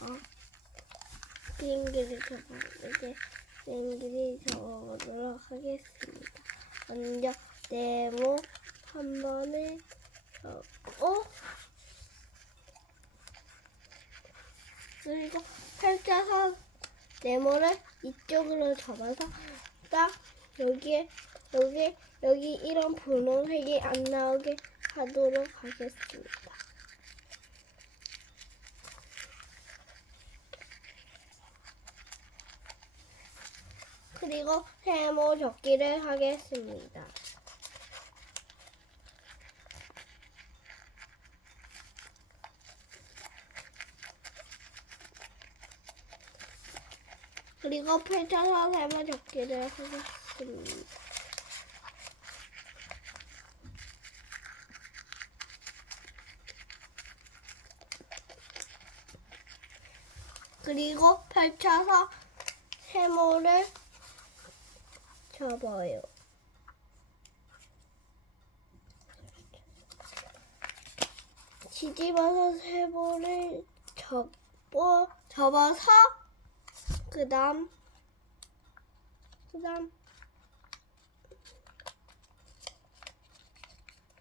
어, 비행기를 접어 이제 비행기를 접어보도록 하겠습니다. 먼저 네모 한 번에 접고 그리고 펼쳐서 네모를 이쪽으로 접어서 딱 여기에 여기 여기 이런 분홍색이 안 나오게 하도록 하겠습니다. 그리고 세모 접기를 하겠습니다. 그리고 펼쳐서 세모 접기를 하겠습니다. 그리고 펼쳐서 세모를 접어요. 뒤집어서 세모를 접어 접어서 그 다음 그 다음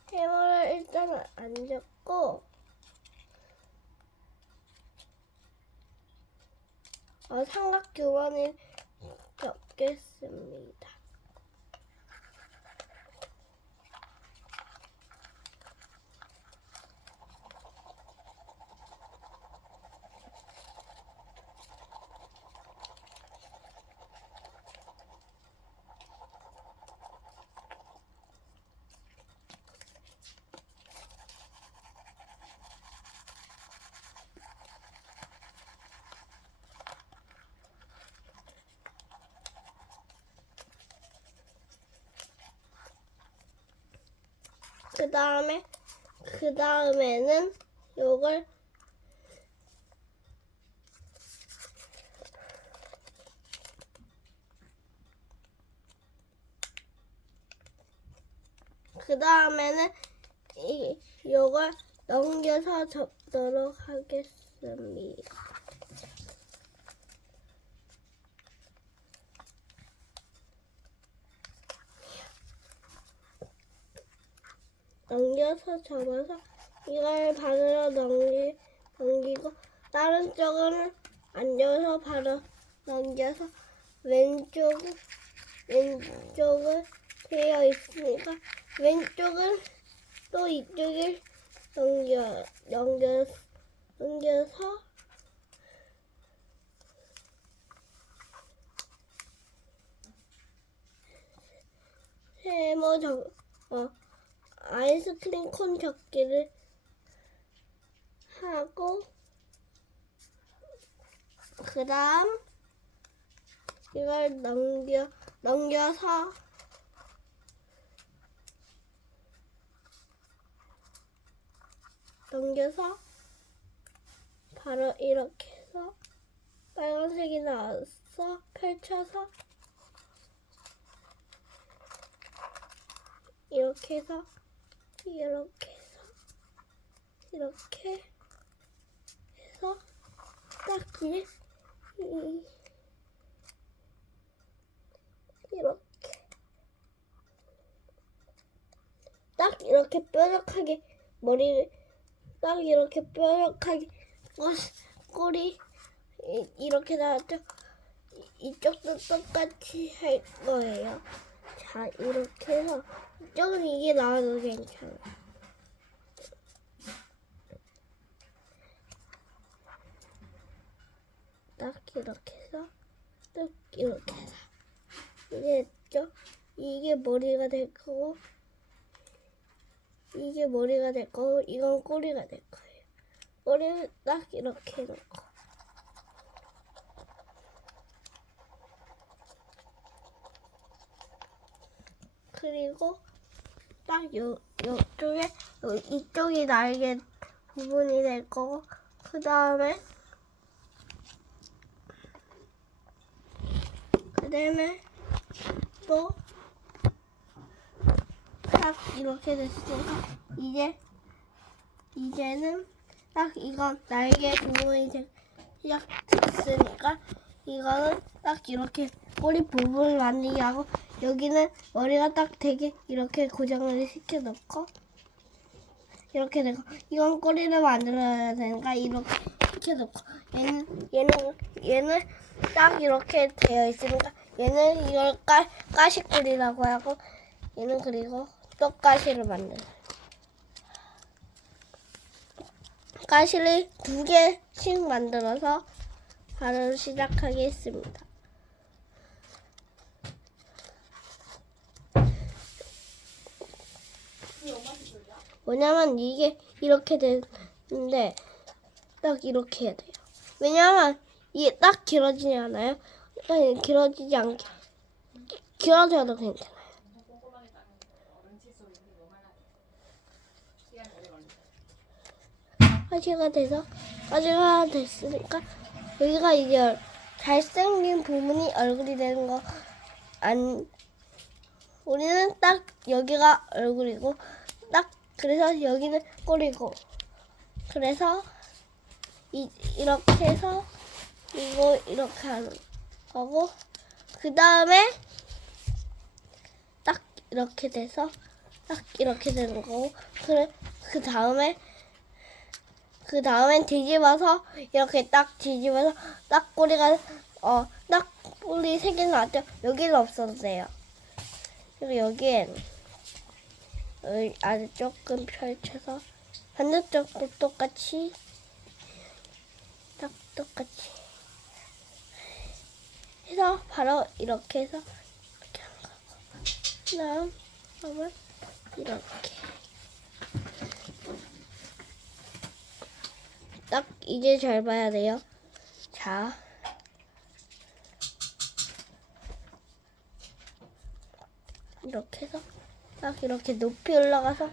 세모를 일단은 안 접고 어, 삼각 교환을 접겠습니다. 그 다음에 그 다음에는 요걸 그 다음에는 이 요걸 넘겨서 접도록 하겠습니다. 넘겨서 접어서 이걸 반으로 넘기, 넘기고 다른 쪽은 앉아서 바로 넘겨서 왼쪽 왼쪽을 되어 있으니까 왼쪽은 또 이쪽을 넘겨 넘겨 넘겨서 세모 적 어. 아이스크림 콘 접기를 하고 그 다음 이걸 넘겨 넘겨서 넘겨서 바로 이렇게 해서 빨간색이 나와서 펼쳐서 이렇게 해서 이렇게 해서 이렇게 해서 딱 그냥 이- 이렇게 딱 이렇게 뾰족하게 머리를 딱 이렇게 뾰족하게 꼬- 꼬리 이- 이렇게 나왔죠? 이- 이쪽도 똑같이 할 거예요. 자 이렇게 해서 이쪽은 이게 나와도 괜찮아. 딱 이렇게 해서 딱 이렇게 해서 이게 됐죠? 이게 머리가 될 거고 이게 머리가 될 거고 이건 꼬리가 될 거예요. 머리를 딱 이렇게 놓고 그리고 딱 요, 요쪽에 요, 이쪽이 날개 부분이 될 거고 그 다음에 그 다음에 또 딱 이렇게 됐으니까 이제 이제는 딱 이건 날개 부분이 될 시작됐으니까 이거는 딱 이렇게 꼬리 부분을 만들게 하고 여기는 머리가 딱 되게 이렇게 고정을 시켜놓고 이렇게 되고 이건 꼬리를 만들어야 되니까 이렇게 시켜놓고 얘는 얘는 얘는 딱 이렇게 되어 있으니까 얘는 이걸 까, 까시꼬리라고 하고 얘는 그리고 또 가시를 만들어 가시를 두 개씩 만들어서 바로 시작하겠습니다. 뭐냐면 이게 이렇게 되는데 딱 이렇게 해야 돼요. 왜냐면 이게 딱 길어지지 않아요? 딱 길어지지 않게 길어져도 괜찮아요. 화제가 돼서 화제가 됐으니까 여기가 이제 잘생긴 부분이 얼굴이 되는 거 안 우리는 딱 여기가 얼굴이고 딱 그래서 여기는 꼬리고 그래서 이, 이렇게 해서 이거 이렇게 하는 거고 그 다음에 딱 이렇게 돼서 딱 이렇게 되는 거고 그래 그 다음에 그 다음엔 뒤집어서 이렇게 딱 뒤집어서 딱 꼬리가 어딱 꼬리 세 개는 나왔죠. 여기는 없어도 돼요. 그리고 여기엔 여기 아주 조금 펼쳐서 반대쪽도 똑같이 딱 똑같이 해서 바로 이렇게 해서 이렇게 하는 거고 그다음 하면 이렇게 딱 이제 잘 봐야 돼요. 자. 이렇게 해서 딱 이렇게 높이 올라가서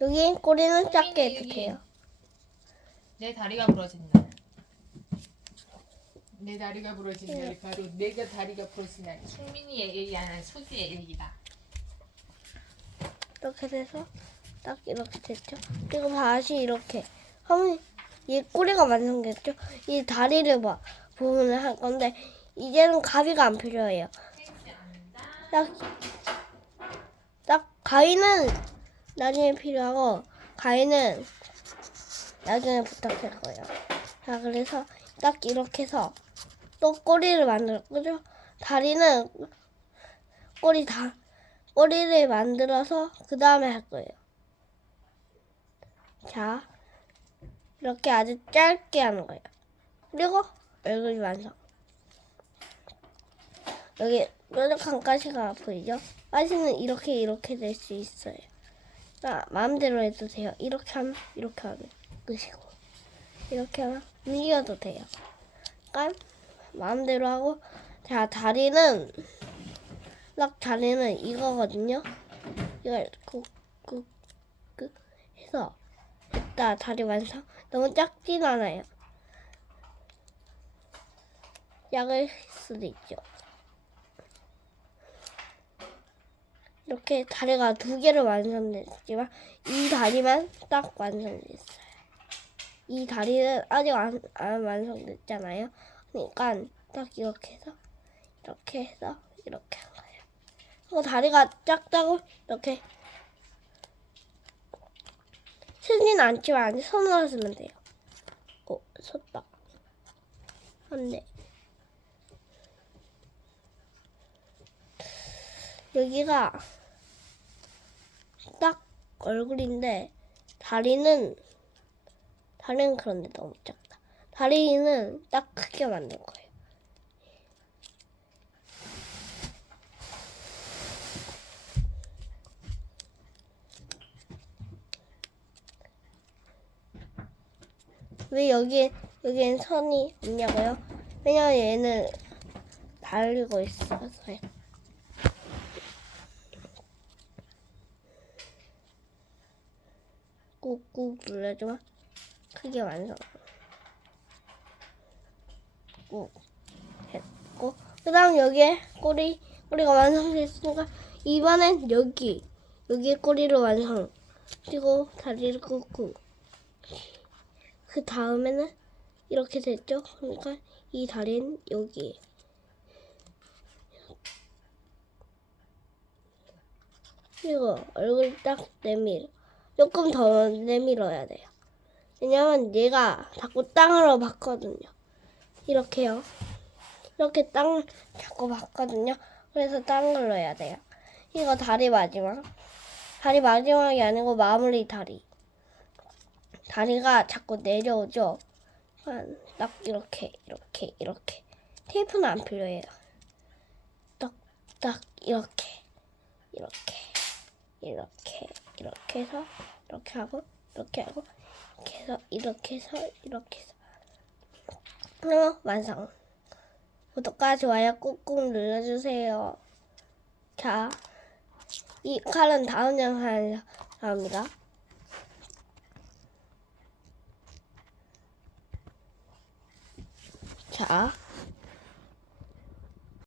여기 꼬리는 작게 해도 돼요. 내 다리가 부러진 날. 내 다리가 부러진 네. 날 바로 내가 다리가 부러진 날. 승민이의 얘기야, 수지의 얘기다. 이렇게 돼서 딱 이렇게 됐죠. 그리고 다시 이렇게 하면 이 꼬리가 완성됐죠. 이 다리를 봐 부분을 할 건데 이제는 가위가 안 필요해요. 딱, 딱 가위는 나중에 필요하고 가위는 나중에 부탁할 거예요. 자 그래서 딱 이렇게 해서 또 꼬리를 만들 거죠. 다리는 꼬리 다 꼬리를 만들어서 그 다음에 할 거예요. 자, 이렇게 아주 짧게 하는 거예요. 그리고 얼굴이 완성. 여기 뾰족한 가시가 보이죠? 가시는 이렇게 이렇게 될 수 있어요. 아, 마음대로 해도 돼요. 이렇게 하면 이렇게 하면 끝이고 이렇게 하면 움직여도 돼요. 그러니까 마음대로 하고 자 다리는 딱 다리는 이거거든요. 이걸 꾹꾹꾹 해서 됐다 다리 완성. 너무 작진 않아요. 작을 수도 있죠. 이렇게 다리가 두 개를 완성됐지만 이 다리만 딱 완성됐어요. 이 다리는 아직 안, 안 완성됐잖아요. 그러니까 딱 이렇게 해서 이렇게 해서 이렇게 한 거예요. 그리고 다리가 작다고 이렇게 쓰진 않지만 손으로 쓰면 돼요. 오, 섰다. 안 돼. 여기가 딱 얼굴인데 다리는 다리는 그런데 너무 작다. 다리는 딱 크게 만든 거예요. 왜 여기 여기엔 선이 없냐고요? 왜냐면 얘는 달리고 있어서요. 꾹꾹 눌러주면 크게 완성. 꾹. 했고 그다음 여기에 꼬리 꼬리가 완성됐으니까 이번엔 여기. 여기에 꼬리를 완성. 그리고 다리를 꽂고 그 다음에는 이렇게 됐죠? 그러니까 이 다리는 여기. 그리고 얼굴 딱 내밀어 조금 더 내밀어야 돼요. 왜냐면 얘가 자꾸 땅으로 봤거든요. 이렇게요. 이렇게 땅 자꾸 봤거든요. 그래서 걸로 해야 돼요. 이거 다리 마지막. 다리 마지막이 아니고 마무리 다리. 다리가 자꾸 내려오죠. 한, 딱 이렇게 이렇게 이렇게. 테이프는 안 필요해요. 딱딱 이렇게. 이렇게. 이렇게 이렇게 해서 이렇게 하고 이렇게 하고 이렇게 해서 이렇게 해서 이렇게 해서. 그럼 완성. 구독과 좋아요 꾹꾹 눌러주세요. 자 이 칼은 다음 영상에서 나옵니다. 자